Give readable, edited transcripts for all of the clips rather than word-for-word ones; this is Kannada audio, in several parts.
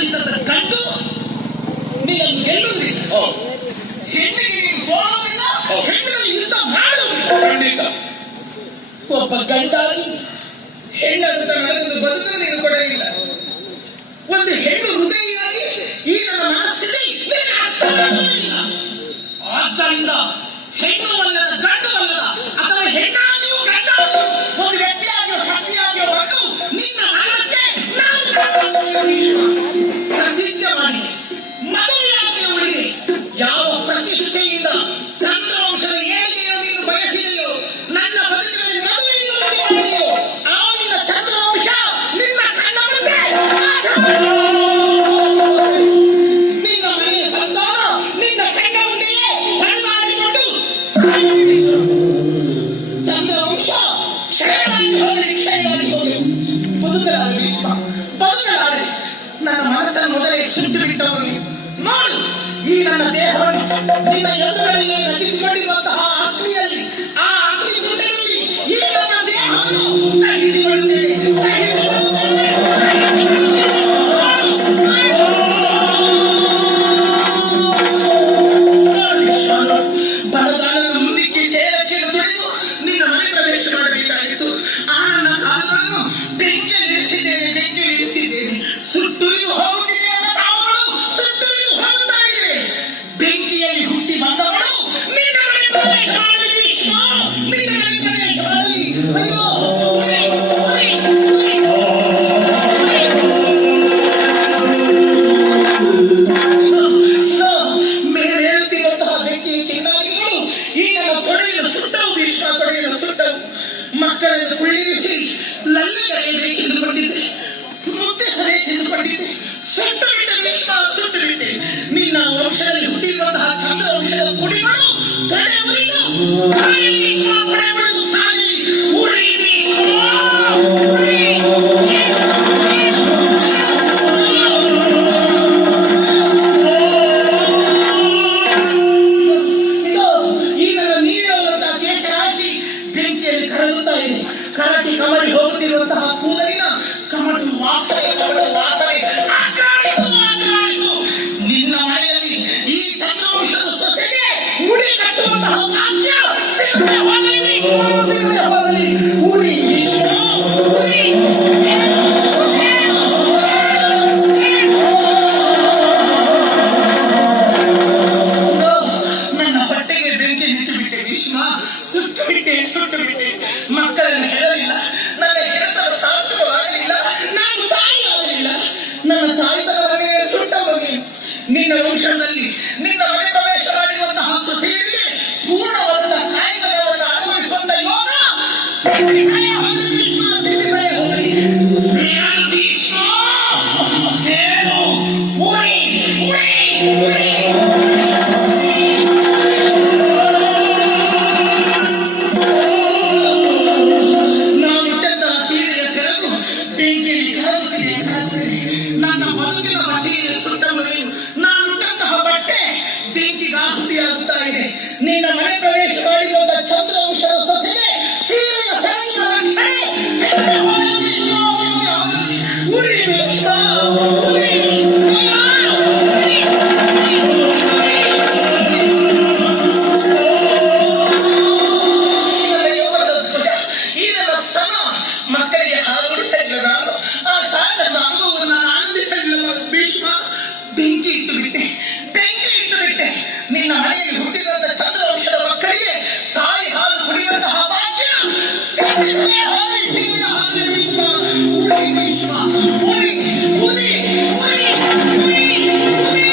ಮನಸ್ಸಲ್ಲಿದ್ದ ಗಂಡು ನಿನ್ನನ್ನು ಗೆಲ್ಲುವುದಿಲ್ಲ, ಹೆಣ್ಣಿಗೆ ನೀನು ಸೋಲುವುದಿಲ್ಲ, ಹೆಣ್ಣಿನಲ್ಲಿ ಯುದ್ಧ ಮಾಡುವುದಿಲ್ಲ. ಖಂಡಿತ ಒಬ್ಬ ಗಂಡಾಗಿ ಹೆಣ್ಣಾದಂತ ನನಗೆ ಬದುಕು ನೀನು ಕೊಡಲಿಲ್ಲ. ಒಂದು ಹೆಣ್ಣು ಹೃದಯಿಯಾಗಿ ಈ ನನ್ನ ಮನಸ್ಸಿಗೆ ಆದ್ದರಿಂದ ಹೆಣ್ಣು ಅಲ್ಲದ ಗಂಡು ಅಲ್ಲದ ಅಥವಾ ಹೆಣ್ಣಾಗಿಯೂ ಗಂಡಾಗಿಯೂ ಒಂದು ವ್ಯಕ್ತಿಯಾಗಿಯೋ ಶಕ್ತಿಯಾಗಿಯೋ ಬಂದು ನಿನ್ನ ಮರಣಕ್ಕೆ ಪ್ರತಿಜ್ಞೆ ಮಾಡಿ ಮದುವೆಯಾಗಿಯೇ ಉಳಿದೆ. ಯಾವ ಪ್ರತಿಷ್ಠೆಯಿಂದ ಚಂದ್ರವಂಶದ ಏಳಿಗೆಯನ್ನು ನೀನು ಬಯಸಿದೆಯೋ, ನನ್ನ ಬದುಕಿನಲ್ಲಿ ಮದುವೆಯನ್ನು ಮಾಡಿದೆಯೋ, ಆ ನಿನ್ನ ಚಂದ್ರವಂಶ ನಿನ್ನ ಕಣ್ಣ ಮುಂದೆ ನಿನ್ನ ಮನೆಯ ಸಂತಾನ ನಿನ್ನ ಕಣ್ಣ ಮುಂದೆಯೇ ಹೊರಲಾಡಿಕೊಂಡು ಚಂದ್ರವಂಶ ಕ್ಷಯವಾಗಿ ಹೋಗಲಿ, ಕ್ಷಯವಾಗಿ ಹೋಗಲಿ. ಬದುಕಲಾರೆ ವಿಶ್ವ, ಬದುಕಲಾರೆ. ನನ್ನ ಮನಸ್ಸನ್ನು ಮೊದಲೇ ಸುಟ್ಟು ಬಿಟ್ಟವನು ನೋಡು. ಈ ನನ್ನ ದೇಹವನ್ನು ನಿನ್ನ ಎದುರುಗಳಿಗೆ ರಚಿಸಿಕೊಂಡಿರುವಂತಹ ಅಗ್ನಿಯಲ್ಲಿ, ಆ ಅಗ್ನಿ ಮುಂದೆಯಲ್ಲಿ ಈ ನನ್ನ ದೇಹವನ್ನು ದಹಿಸಿಕೊಳ್ಳುತ್ತೇನೆ. ಬರಗಾಲದ ಮುಂದಕ್ಕೆ ಸೇರಕ್ಕೆ ದುಡಿದು ನಿನ್ನ ಮನೆ ಪ್ರವೇಶ ಮಾಡಬೇಕಾಗಿತ್ತು. ಆ ನನ್ನ ಕಾಲಗಳನ್ನು ಬೆಂಕಿಯಲ್ಲಿರಿಸಿದ್ದೇನೆ. ಸುಟ್ಟುರಿದು ಹೋಗುತ್ತಿದೆ ನನ್ನ ಕಾಲುಗಳು, ಸುಟ್ಟುರಿದು ಹೋಗುತ್ತಾ ಇದೆ. ಬೆಂಕಿಯಲ್ಲಿ ಹುಟ್ಟಿ ಬಂದವಳು ನಿನ್ನ ಮನೆ ಪ್ರವೇಶ ಮಾಡಲಿ ವಿಶ್ವ, ನಿನ್ನ ಮನೆ ಪ್ರವೇಶ ಮಾಡಲಿ. ಅಯ್ಯೋ ಮೇಲೆ ಹೇಳುತ್ತಿರುವಂತಹ ಬೆಂಕಿಯ ಕಿನ್ನಾರಿಗಳು ಈ ನನ್ನ ತೊಡೆಯನ್ನು ಸುಟ್ಟವು ವಿಶ್ವ, ತೊಡೆಯನ್ನು ಸುಟ್ಟವು. ಮಕ್ಕಳನ್ನು ಕುಳ್ಳಿರಿಸಿ ಲಲ್ಲಗರೆ ಬೇಕೆಂದುಕೊಂಡಿದ್ದೆ, ಮುದ್ದೆ ಸರಿ ತಿಂದುಕೊಂಡಿದ್ದೆ. ಸುಟ್ಟು ಬಿಟ್ಟೆ ವಿಶ್ವ, ಸುಟ್ಟು ಬಿಟ್ಟೆ. ನಿನ್ನ ವಂಶದಲ್ಲಿ ಹುಟ್ಟಿರುವಂತಹ ಚಂದ್ರ ವಂಶದ ಕುಡಿಗಳು ತೊಡೆ ಮುರಿದು ವಿಶ್ವ, ತೊಡೆ ಮುರಿದು ಸಾಗಿ ಉರಿ ವಿಶ್ವ, ಉರಿ. ಈ ನನ್ನ ನೀರಿರುವಂತಹ ಕೇಶರಾಶಿ ಬೆಂಕಿಯಲ್ಲಿ ಕರಗುತ್ತಾ ಇದೆ. ಕರಟಿ ಕಮರಿ ಹೋಗುತ್ತಿರುವಂತಹ ಕೂದಲಿನ ಕಮಟು ವಾಸನೆ, ಕಮಟು ವಾಸನೆ ಅಚ್ಚಾಡಿತು. ನಿನ್ನ ಮನೆಯಲ್ಲಿ ಈ ಚಂದ್ರವಂಶದ ಸೊಸೆಗೆ ಮುಡಿ ಕಟ್ಟುವಂತಹ ಭಾಗ್ಯ ಸಿಗದೆ ಹೋಗಲಿ, ಸಿಗದೆ ಹೋಗಲಿ. ಉರಿ ವಿಶ್ವ, ಉರಿ. ನನ್ನ ಹೊಟ್ಟೆಗೆ ಬೆಂಕಿ ನಿಟ್ಟು ಬಿಟ್ಟೆ ವಿಶ್ವ, ಸುಟ್ಟು ಬಿಟ್ಟೆ, ಸುಟ್ಟು ಬಿಟ್ಟೆ. ಮಕ್ಕಳನ್ನು ಹೇಳಲಿಲ್ಲ, ನನ್ನ ಹೆಣ್ಣನ್ನು ಸಾರ್ಥಕವಾಗಲಿಲ್ಲ, ನಾನು ತಾಯಿ ಆಗಲಿಲ್ಲ. ನನ್ನ ತಾಯಿತನವನ್ನೇ ಸುಟ್ಟವನು. ನಿನ್ನ ವಂಶದಲ್ಲಿ ನಿನ್ನ ಮನೆ ಪ್ರವೇಶ ಮಾಡಿರುವಂತಹ ಸೊಸೆಯರಿಗೆ ಪೂರ್ಣವಾದ ತಾಯಿತನವನ್ನು ಅನುಭವಿಸುವಂತ ಯೋಗ ವಿಶ್ವ, ಹೋಗಲಿ. ವಿಶ್ವ ಹೇಳು, ಉರಿ, ಉರಿ, ಉರಿ. ನಾನಿಟ್ಟಂತಹ ಸೀರೆಯ ತೆರವು ಬೆಂಕಿಯಲ್ಲಿ ಕರಗುತ್ತಿದೆ, ಕರಗುತ್ತಿದೆ. ನನ್ನ ಬದುಕಿನ ಬಟ್ಟೆಯಲ್ಲಿ ಸುಟ್ಟವನು. ನಾನಿಟ್ಟಂತಹ ಬಟ್ಟೆ ಬೆಂಕಿಗೆ ಆಹುತಿಯಾಗುತ್ತಾ ಇದೆ. ನಿನ್ನ ಮನೆ ಪ್ರವೇಶ ಮಾಡಿರುವಂತಹ ಚಂದ್ರವಂಶದ ಸೊಸೆಗೆ ಸೀರೆಯ ಸೆರಗಿನ ರಕ್ಷಣೆ ಸಿಗದೆ ಹೋಗಲಿ ವಿಶ್ವ, ಉರಿ ವಿಶ್ವ, ಉರಿ. ಮಕ್ಕಳಿಗೆ ಹಾರುಡಿಸಲಿಲ್ಲ ನಾನು, ಆ ತಾಯಿನ ಅನುಭವವನ್ನು ಆನಂದಿಸಲಿಲ್ಲ ಭೀಷ್ಮ. ಬೆಂಕಿ ಇಟ್ಟು ಬಿಟ್ಟೆ, ಬೆಂಕಿ ಇಟ್ಟು ಬಿಟ್ಟೆ. ನಿನ್ನ ಮನೆಯಲ್ಲಿ ಹುಟ್ಟಿರುವಂತಹ ಚಂದ್ರವಂಶದ ಮಕ್ಕಳಿಗೆ ತಾಯಿ ಹಾಲು ಕುಡಿಯುವಂತಹ ಭಾಗ್ಯ ಸಿಗದೆ ಹೋಗಲಿ, ಸಿಗದೆ ಹೋಗಲಿ ವಿಶ್ವ, ಉರಿ ವಿಶ್ವ, ಉರಿ, ಉರಿ, ಉರಿ, ಉರಿ, ಉರಿ.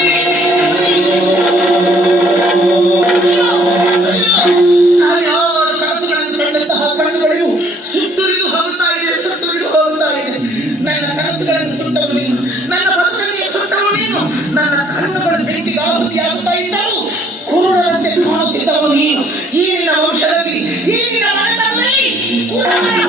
ಸಾವಿರಾರು ಕನಸುಗಳನ್ನು ಕಂಡಂತಹ ಕಣ್ಣುಗಳಿಗೂ ಸುಟ್ಟುರಿದು ಹೋಗುತ್ತಾ ಇದೆ, ಸುಟ್ಟುರಿದು ಹೋಗುತ್ತಾ ಇದೆ. ನನ್ನ ಕನಸುಗಳನ್ನು ಸುಟ್ಟವು ನೀನು, ನನ್ನ ಬದುಕನ್ನೇ ಸುಟ್ಟವು ನೀನು. ನನ್ನ ಕಣ್ಣುಗಳು ಬೆಂಕಿಗೆ ಆಹುತಿಯಾಗುತ್ತಾ ಇದ್ದರೂ ಕುರುಡರಂತೆ ಕಾಣುತ್ತಿದ್ದವು ನೀನು. ಈ ನಿನ್ನ ವಂಶದಲ್ಲಿ, ಈ ನಿನ್ನ ಮನೆತನದಲ್ಲಿ ಕುರುಡರ